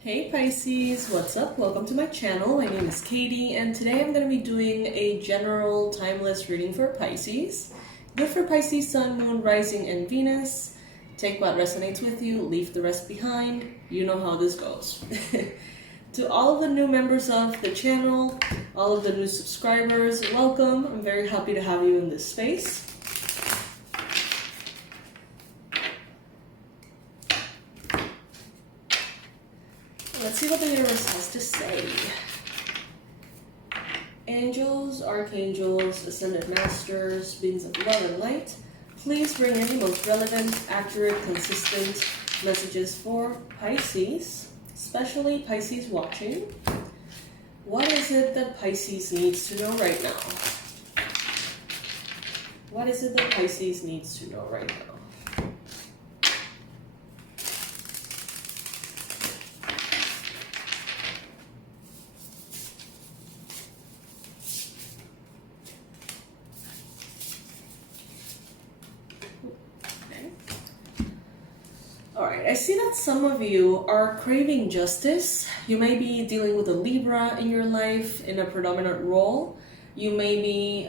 Hey Pisces, what's up? Welcome to my channel. My name is Katie and today I'm going to be doing a general timeless reading for Pisces. Good for Pisces, Sun, Moon, Rising, and Venus. Take what resonates with you, leave the rest behind. You know how this goes. To all of the new members of the channel, all of the new subscribers, welcome. I'm very happy to have you in this space. Let's see what the universe has to say. Angels, archangels, ascended masters, beings of love and light, please bring in the most relevant, accurate, consistent messages for Pisces, especially Pisces watching. What is it that Pisces needs to know right now? What is it that Pisces needs to know right now? Alright, I see that some of you are craving justice. You may be dealing with a Libra in your life in a predominant role. You may be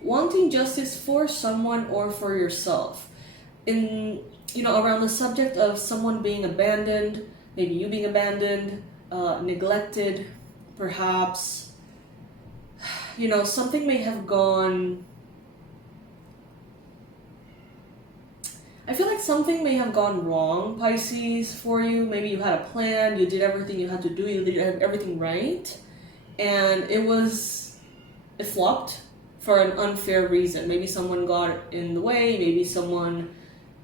wanting justice for someone or for yourself. Around the subject of someone being abandoned, maybe you being abandoned, neglected, perhaps. Something may have gone... I feel like something may have gone wrong, Pisces, for you. Maybe you had a plan, you did everything you had to do, you did everything right, and it flopped for an unfair reason. Maybe someone got in the way, maybe someone,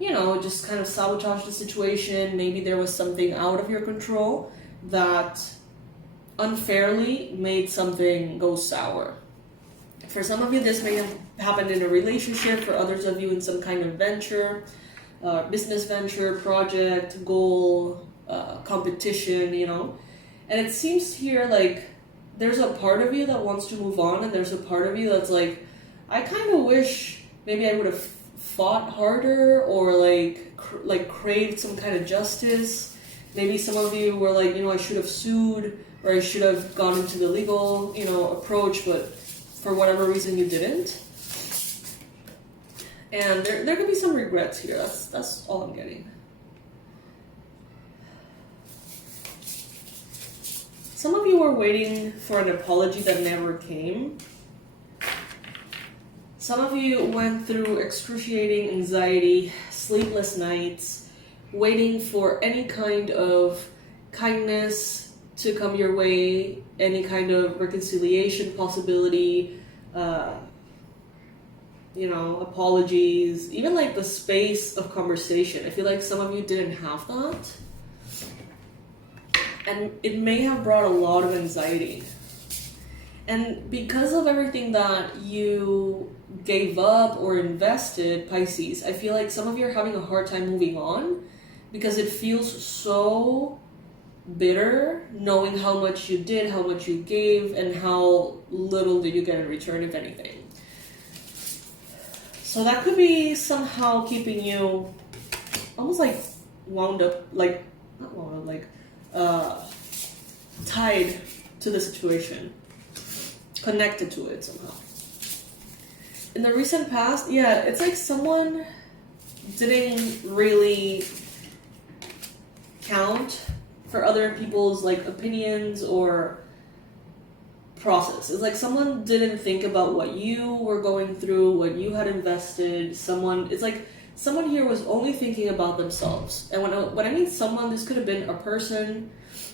just kind of sabotaged the situation. Maybe there was something out of your control that unfairly made something go sour. For some of you, this may have happened in a relationship. For others of you, in some kind of venture. Business venture, project, goal, competition, And it seems here like there's a part of you that wants to move on, and there's a part of you that's like, I kind of wish maybe I would have fought harder, or like craved some kind of justice. Maybe some of you were like, I should have sued, or I should have gone into the legal, approach, but for whatever reason you didn't. And there could be some regrets here. That's all I'm getting. Some of you are waiting for an apology that never came. Some of you went through excruciating anxiety, sleepless nights, waiting for any kind of kindness to come your way, any kind of reconciliation possibility, apologies, even like the space of conversation. I feel like some of you didn't have that. And it may have brought a lot of anxiety. And because of everything that you gave up or invested, Pisces, I feel like some of you are having a hard time moving on because it feels so bitter knowing how much you did, how much you gave, and how little did you get in return, if anything. So that could be somehow keeping you almost like tied to the situation, connected to it somehow. In the recent past, it's like someone didn't really count for other people's opinions or process. It's like someone didn't think about what you were going through, what you had invested. It's like someone here was only thinking about themselves. And when I mean someone, this could have been a person,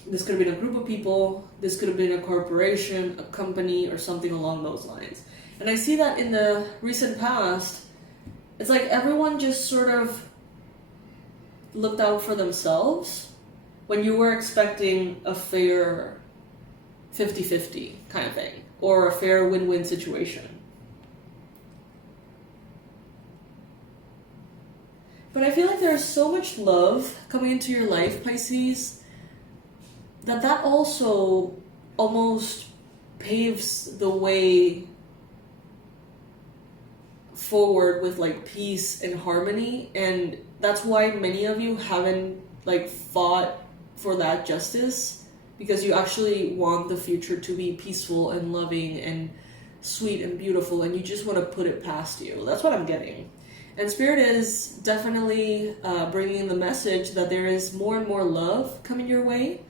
this could have been a group of people, this could have been a corporation, a company, or something along those lines. And I see that in the recent past, it's like everyone just sort of looked out for themselves when you were expecting a fair 50-50 kind of thing, or a fair win-win situation. But I feel like there's so much love coming into your life, Pisces, that also almost paves the way forward with peace and harmony. And that's why many of you haven't fought for that justice because you actually want the future to be peaceful and loving and sweet and beautiful, and you just want to put it past you. That's what I'm getting. And Spirit is definitely bringing the message that there is more and more love coming your way.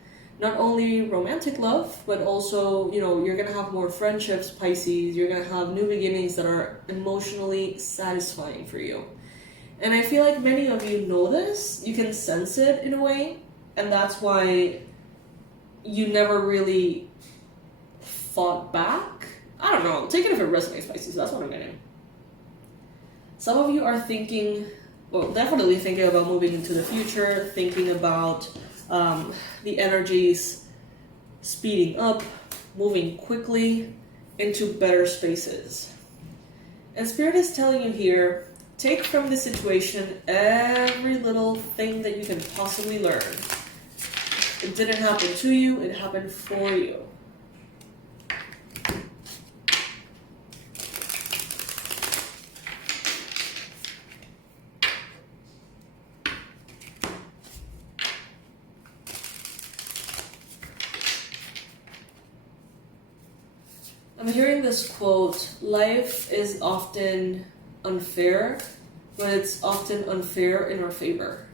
Not only romantic love, but also, you're going to have more friendships, Pisces. You're going to have new beginnings that are emotionally satisfying for you. And I feel like many of you know this. You can sense it in a way. And that's why you never really fought back. I don't know. Take it if it resonates, Pisces. That's what I'm getting. Some of you are thinking, definitely thinking about moving into the future, thinking about the energies speeding up, moving quickly into better spaces. And Spirit is telling you here, take from this situation every little thing that you can possibly learn. It didn't happen to you, it happened for you. I'm hearing this quote, life is often unfair, but it's often unfair in our favor.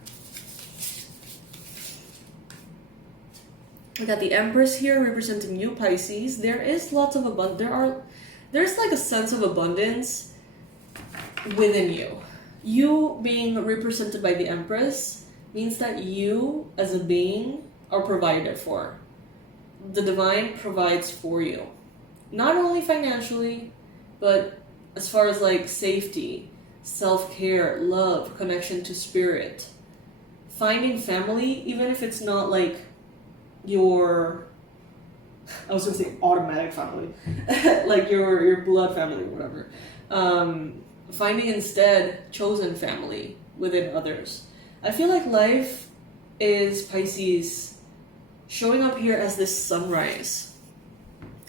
We got the Empress here representing you, Pisces. There is lots of there's like a sense of abundance within you. You being represented by the Empress means that you as a being are provided for. The divine provides for you. Not only financially, but as far as like safety, self-care, love, connection to spirit, finding family, even if it's not like your, I was gonna say automatic family, like your blood family or whatever. Finding instead chosen family within others. I feel like life is, Pisces, showing up here as this sunrise.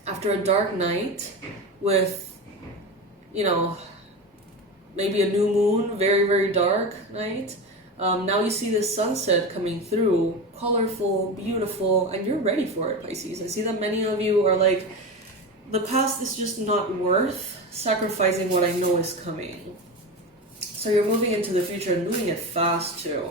After a dark night with, maybe a new moon, very, very dark night, now you see this sunset coming through, colorful, beautiful, and you're ready for it, Pisces. I see that many of you are like, the past is just not worth sacrificing what I know is coming. So you're moving into the future and moving it fast too.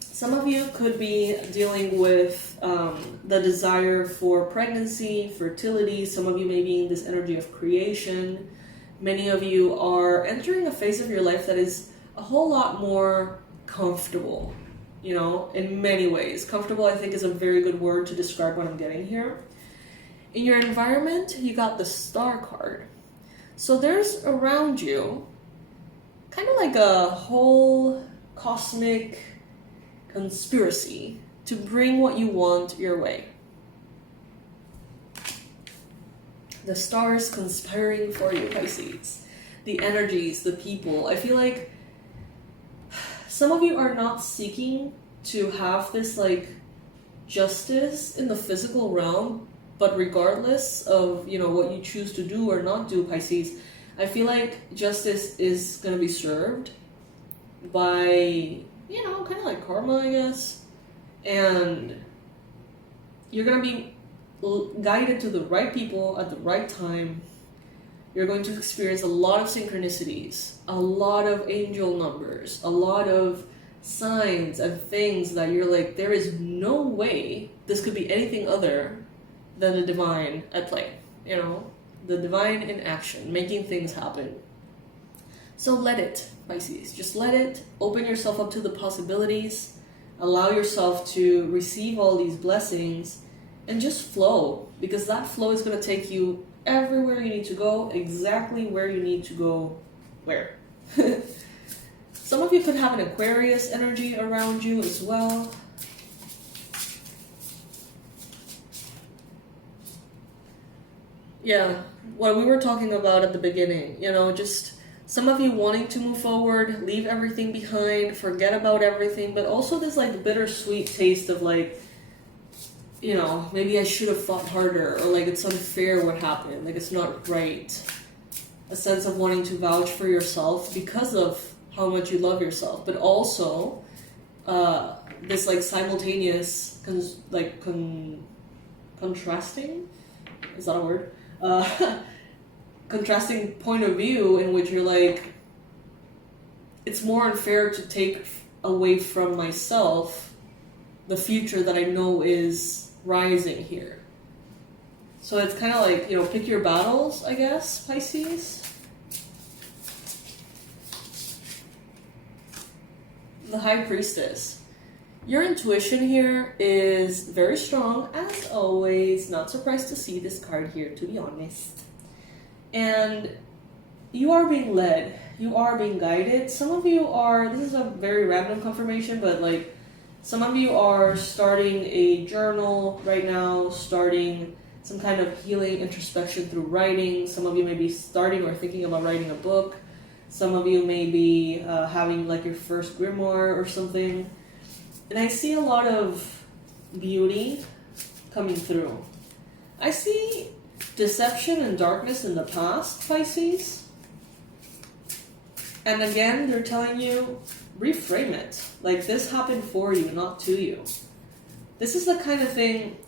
Some of you could be dealing with the desire for pregnancy, fertility. Some of you may be in this energy of creation. Many of you are entering a phase of your life that is a whole lot more comfortable, in many ways. Comfortable, I think, is a very good word to describe what I'm getting here. In your environment, you got the Star card. So there's around you kind of like a whole cosmic conspiracy to bring what you want your way. The stars conspiring for you, Pisces. The energies, the people. I feel like some of you are not seeking to have this like justice in the physical realm, but regardless of, what you choose to do or not do, Pisces, I feel like justice is going to be served by, kind of like karma, I guess. And you're going to be guided to the right people at the right time. You're going to experience a lot of synchronicities, a lot of angel numbers, a lot of signs and things that you're like, there is no way this could be anything other than the divine at play. The divine in action, making things happen. So let it, Pisces. Just let it. Open yourself up to the possibilities. Allow yourself to receive all these blessings and just flow, because that flow is going to take you everywhere you need to go, exactly where you need to go, where. Some of you could have an Aquarius energy around you as well. Yeah, what we were talking about at the beginning, just some of you wanting to move forward, leave everything behind, forget about everything, but also this like bittersweet taste of like, maybe I should have fought harder, or like it's unfair what happened, like it's not right. A sense of wanting to vouch for yourself because of how much you love yourself, but also this like simultaneous contrasting, is that a word? Contrasting point of view in which you're like, it's more unfair to take away from myself the future that I know is rising here. So it's kind of like, pick your battles, I guess, Pisces. The High Priestess. Your intuition here is very strong, as always. Not surprised to see this card here, to be honest. And you are being led. You are being guided. Some of you are, this is a very random confirmation, but like some of you are starting a journal right now, starting some kind of healing introspection through writing. Some of you may be starting or thinking about writing a book. Some of you may be having like your first grimoire or something. And I see a lot of beauty coming through. I see deception and darkness in the past, Pisces. And again, they're telling you, reframe it. Like, this happened for you, not to you. This is the kind of thing,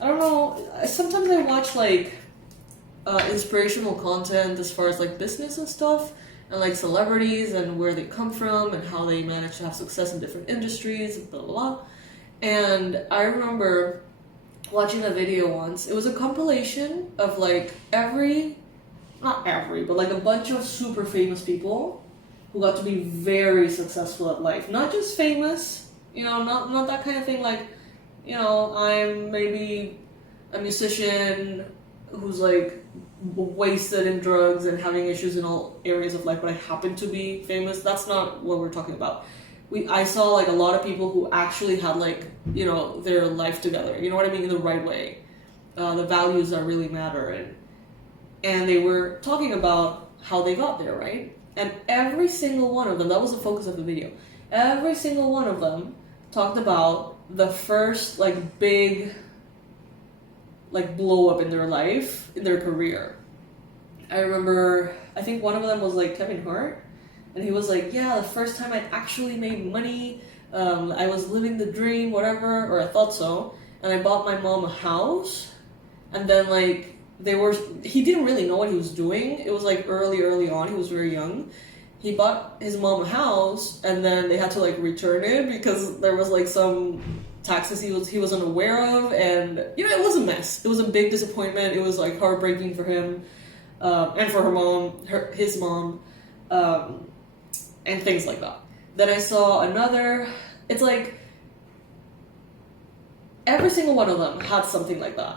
I don't know, sometimes I watch like inspirational content as far as like business and stuff, and like celebrities and where they come from and how they manage to have success in different industries, blah, blah, blah. And I remember watching a video once. It was a compilation of like not every, but like a bunch of super famous people who got to be very successful at life. Not just famous, not that kind of thing like, I'm maybe a musician who's like wasted in drugs and having issues in all areas of life, but I happen to be famous. That's not what we're talking about. I saw like a lot of people who actually had like, their life together, you know what I mean, in the right way. The values that really matter. And they were talking about how they got there, right? And every single one of them, that was the focus of the video, every single one of them talked about the first like big like blow up in their life, in their career. I remember, I think one of them was like Kevin Hart, and he was like, yeah, the first time I actually made money, I was living the dream, whatever, or I thought so, and I bought my mom a house, and then like he didn't really know what he was doing. It was like early on, he was very young. He bought his mom a house, and then they had to like return it because there was like some taxes he was unaware of, and it was a mess. It was a big disappointment. It was like heartbreaking for him, and for her mom, his mom, and things like that. Then I saw another. It's like every single one of them had something like that,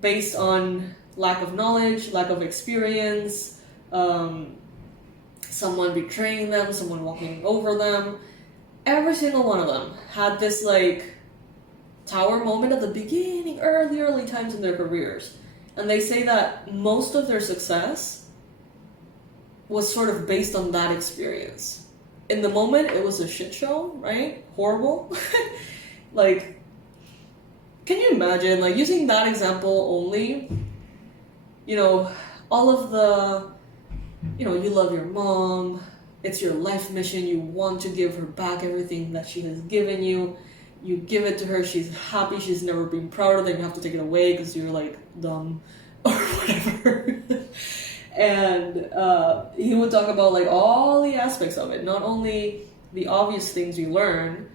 based on lack of knowledge, lack of experience, someone betraying them, someone walking over them. Every single one of them had this like tower moment at the beginning, early times in their careers. And they say that most of their success was sort of based on that experience. In the moment, it was a shit show, right? Horrible. Like, can you imagine, like, using that example only, all of the, you love your mom, it's your life mission, you want to give her back everything that she has given you. You give it to her, she's happy, she's never been prouder, then you have to take it away because you're like dumb or whatever. And he would talk about like all the aspects of it, not only the obvious things you learn,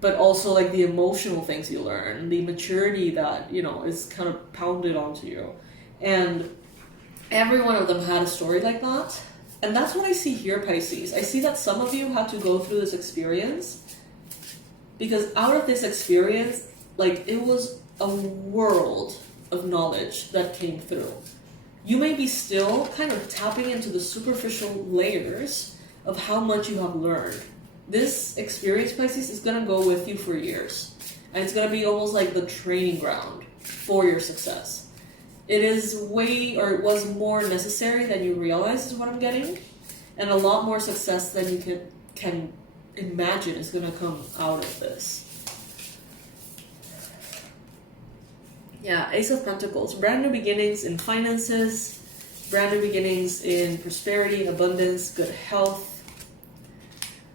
but also like the emotional things you learn, the maturity that, is kind of pounded onto you. And every one of them had a story like that. And that's what I see here, Pisces. I see that some of you had to go through this experience, because out of this experience, like, it was a world of knowledge that came through. You may be still kind of tapping into the superficial layers of how much you have learned. This experience, Pisces, is going to go with you for years. And it's going to be almost like the training ground for your success. It was more necessary than you realize, is what I'm getting. And a lot more success than you can imagine is going to come out of this. Yeah, Ace of Pentacles. Brand new beginnings in finances. Brand new beginnings in prosperity, abundance, good health.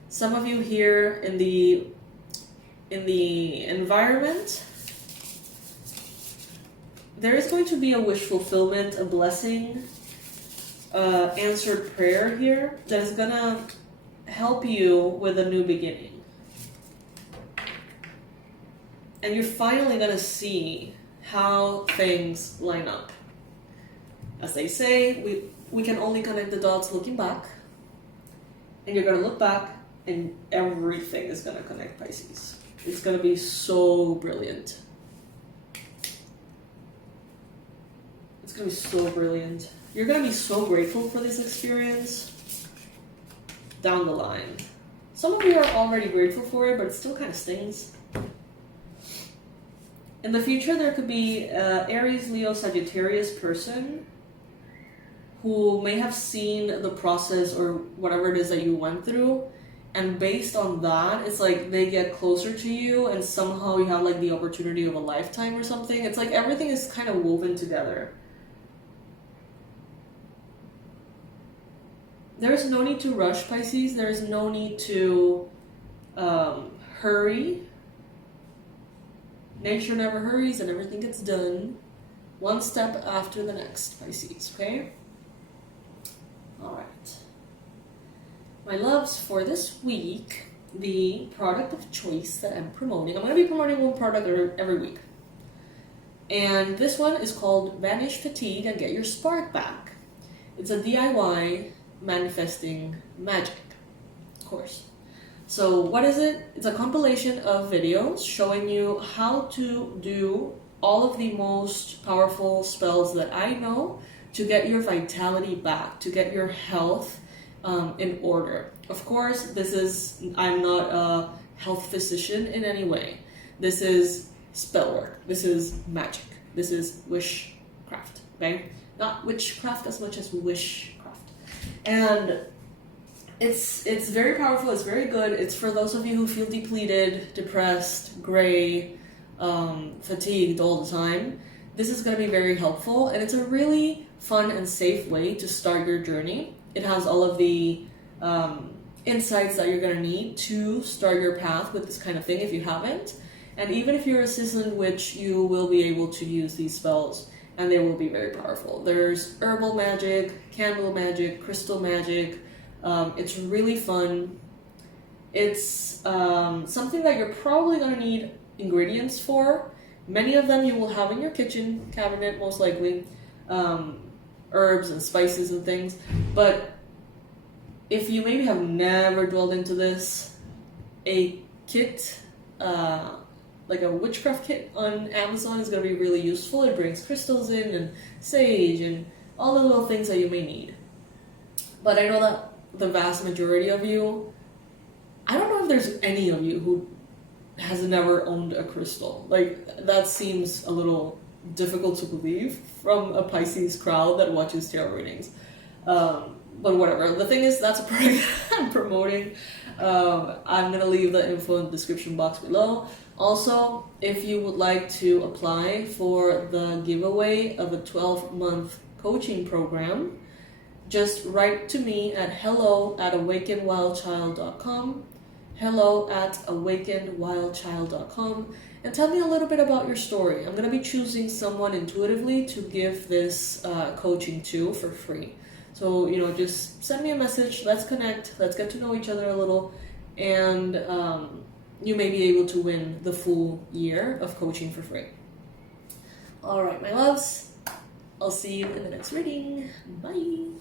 Some of you here in the in the environment, there is going to be a wish fulfillment, a blessing, answered prayer here that is gonna help you with a new beginning. And you're finally gonna see how things line up. As they say, we can only connect the dots looking back. And you're gonna look back and everything is gonna connect, Pisces. It's gonna be so brilliant. It's gonna be so brilliant. You're gonna be so grateful for this experience down the line. Some of you are already grateful for it, but it still kind of stings. In the future, there could be an Aries, Leo, Sagittarius person who may have seen the process or whatever it is that you went through, and based on that, it's like they get closer to you and somehow you have like the opportunity of a lifetime or something. It's like everything is kind of woven together. There's no need to rush, Pisces. There's no need to hurry. Nature never hurries and everything gets done one step after the next, Pisces, okay? All right. My loves, for this week, the product of choice that I'm promoting, I'm going to be promoting one product every week. And this one is called Banish Fatigue and Get Your Spark Back. It's a DIY manifesting magic, of course. So what is it? It's a compilation of videos showing you how to do all of the most powerful spells that I know to get your vitality back, to get your health in order. Of course, I'm not a health physician in any way. This is spell work. This is magic. This is wishcraft, okay? Not witchcraft as much as wishcraft. And it's very powerful, it's very good. It's for those of you who feel depleted, depressed, gray, fatigued all the time. This is going to be very helpful, and it's a really fun and safe way to start your journey. It has all of the insights that you're going to need to start your path with this kind of thing if you haven't. And even if you're a seasoned witch, you will be able to use these spells, and they will be very powerful. There's herbal magic, candle magic, crystal magic. It's really fun. It's something that you're probably going to need ingredients for. Many of them you will have in your kitchen cabinet, most likely. Herbs and spices and things. But if you maybe have never dwelled into this, a kit, like a witchcraft kit on Amazon is going to be really useful. It brings crystals in and sage and all the little things that you may need. But I know that the vast majority of you, I don't know if there's any of you who has never owned a crystal. Like, that seems a little difficult to believe from a Pisces crowd that watches tarot readings. But whatever. The thing is, that's a product I'm promoting. I'm going to leave the info in the description box below. Also, if you would like to apply for the giveaway of a 12-month coaching program, just write to me at hello@awakenedwildchild.com, hello@awakenedwildchild.com, and tell me a little bit about your story. I'm going to be choosing someone intuitively to give this coaching to for free. So, just send me a message, let's connect, let's get to know each other a little, and you may be able to win the full year of coaching for free. All right, my loves, I'll see you in the next reading. Bye.